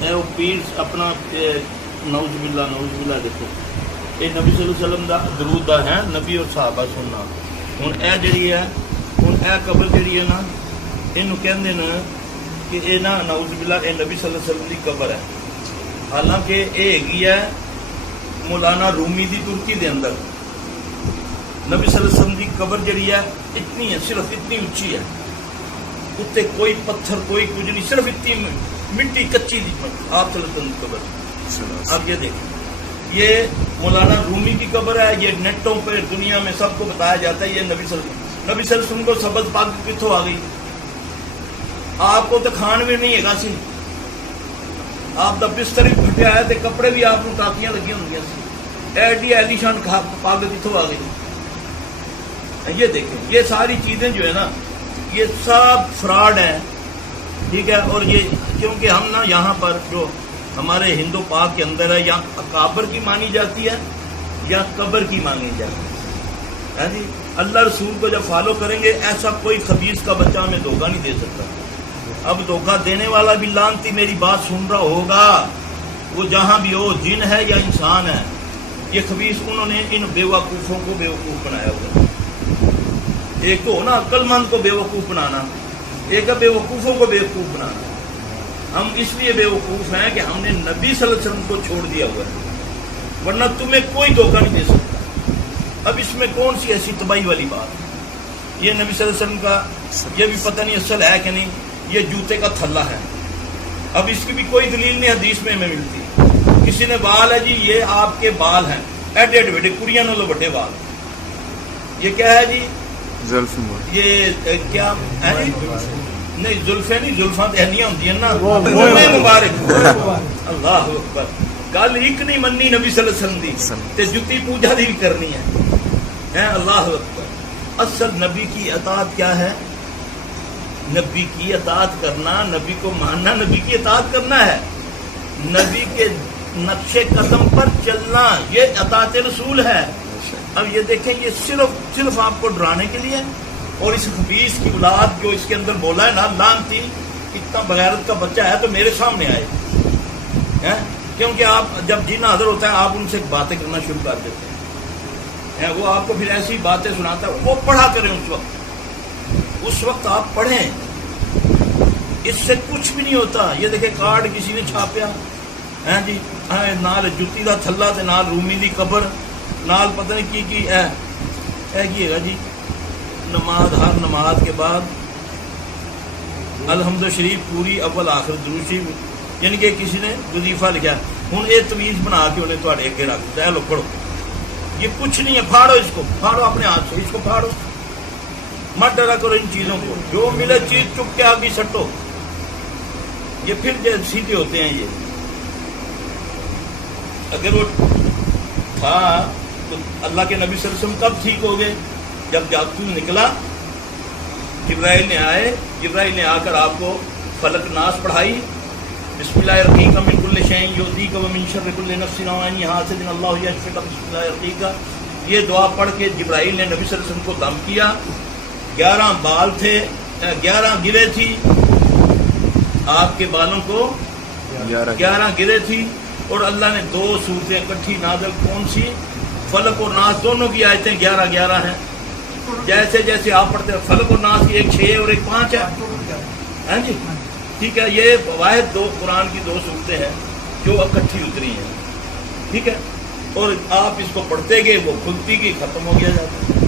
وہ پیر اپنا نعوذ باللہ دیکھو یہ نبی صلی اللہ علیہ وسلم دا درود دا ہے نبی اور صحابہ سننا. ہوں اے جڑی ہے ہوں اے قبر جڑی ہے نا یہ کہندے نا کہ یہ نا نعوذ باللہ یہ نبی صلی اللہ علیہ وسلم دی قبر ہے. حالانکہ یہ ہیگی ہے مولانا رومی دی ترکی دے اندر. نبی صلی اللہ علیہ وسلم دی قبر جڑی ہے اتنی ہے صرف اتنی اونچی ہے اتنے کوئی پتھر کوئی کچھ نہیں صرف اتنی مٹی کچی دی آپ صلی اللہ علیہ وسلم کی قبر. اب یہ دیکھیں یہ مولانا رومی کی قبر ہے. یہ نیٹوں پہ دنیا میں سب کو بتایا جاتا ہے یہ نبی صلی اللہ علیہ وسلم کو سبز پاک کتوں آ گئی. آپ کو تو کھان بھی نہیں ہے سی آپ کا بستر بھی پھٹیا ہے کپڑے بھی آپ کو ٹاکیاں لگی ہوں سی ایڈی ایلیشان پاگ کتوں آ گئی. یہ دیکھیں یہ ساری چیزیں جو ہے نا یہ سب فراڈ ہیں. ٹھیک ہے اور یہ کیونکہ ہم نا یہاں پر جو ہمارے ہندو پاک کے اندر ہے یا اکابر کی مانی جاتی ہے یا قبر کی مانی جاتی ہے جی. اللہ رسول کو جب فالو کریں گے ایسا کوئی خبیث کا بچہ ہمیں دھوکہ نہیں دے سکتا. اب دھوکہ دینے والا بھی لانتی میری بات سن رہا ہوگا وہ جہاں بھی ہو جن ہے یا انسان ہے. یہ خبیث انہوں نے ان بیوقوفوں کو بیوقوف بنایا ہوا. ایک تو نا عقل مند کو بیوقوف بنانا ایک ہے بیوقوفوں کو بیوقوف بنانا. ہم اس لیے بیوقوف ہیں کہ ہم نے نبی صلی اللہ علیہ وسلم کو چھوڑ دیا ہوا ہے ورنہ تمہیں کوئی دھوکہ نہیں دے سکتا. اب اس میں کون سی ایسی تباہی والی بات ہے. یہ نبی صلی اللہ علیہ وسلم کا یہ بھی پتہ نہیں اصل ہے کہ نہیں. یہ جوتے کا تھلا ہے. اب اس کی بھی کوئی دلیل نہیں حدیث میں ہمیں ملتی. کسی نے بال ہے جی یہ آپ کے بال ہیں ایڈے ایڈے بیٹے کڑیاں نالوں بڑے بال. یہ کیا ہے جی یہ کیا ہے جی نہیں زلفیں نہیں زلفاں تو ایسا ہوتی ہیں نا مبارک. اللہ اکبر گل ایک نہیں مننی نبی صلی اللہ علیہ وسلم دی تے جتی پوجا دی بھی کرنی ہے. اللہ اکبر. اصل نبی کی اطاعت کیا ہے. نبی کی اطاعت کرنا نبی کو ماننا نبی کی اطاعت کرنا ہے. نبی کے نقش قدم پر چلنا یہ اطاعت رسول ہے. اب یہ دیکھیں یہ صرف آپ کو ڈرانے کے لیے اور اس خبیث کی اولاد جو اس کے اندر بولا ہے نا لعنتی اتنا بغیرت کا بچہ ہے تو میرے سامنے آئے. کیونکہ آپ جب جن حاضر ہوتا ہے آپ ان سے باتیں کرنا شروع کر دیتے ہیں. وہ آپ کو پھر ایسی باتیں سناتا ہے وہ پڑھا کریں اس وقت آپ پڑھیں. اس سے کچھ بھی نہیں ہوتا. یہ دیکھیں کارڈ کسی نے چھاپیا ہے جی نال جتی کا تھلا تے نال رومی دی قبر نال پتہ نہیں کی ہے گا جی. نماز ہر نماز کے بعد الحمد شریف پوری اول آخر درود شریف یعنی کہ کسی نے وظیفہ لکھا. ہوں یہ تویز بنا کے انہیں تھوڑے اگے رکھ دیا لو پڑھو. یہ کچھ نہیں ہے. پھاڑو اس کو پھاڑو اپنے ہاتھ سے اس کو پھاڑو. مت ڈرا کرو ان چیزوں کو. جو ملے چیز چپ کے آگے سٹو. یہ پھر سیدھے ہوتے ہیں. یہ اگر وہ تھا تو اللہ کے نبی صلی اللہ علیہ وسلم کب ٹھیک ہو گئے جب جادو نکلا. جبرائیل نے آئے. جبرائیل نے آ کر آپ کو فلک ناس پڑھائی. بسم اللہ الرحمن الرحیم من کل شیء یؤذیک ومن شر کل نفس وعین حاسد اللہ یشفیک بسم اللہ الرحمن. یہ دعا پڑھ کے جبرائیل نے نبی صلی اللہ علیہ وسلم کو دم کیا. 11 بال تھے 11 گرے تھی آپ کے بالوں کو 11 گرے تھی. اور اللہ نے 2 صورتیں اکٹھی نازل کون سی فلق اور ناس دونوں کی آیتیں 11 ہیں. جیسے جیسے آپ پڑھتے ہیں فلق اور ناس کی ایک 6 اور ایک 5 ہے جی. ٹھیک ہے. یہ واحد 2 قرآن کی 2 صورتیں ہیں جو اکٹھی اتری ہیں. ٹھیک ہے. اور آپ اس کو پڑھتے گئے وہ کھلتی گئی ختم ہو گیا جاتا ہے.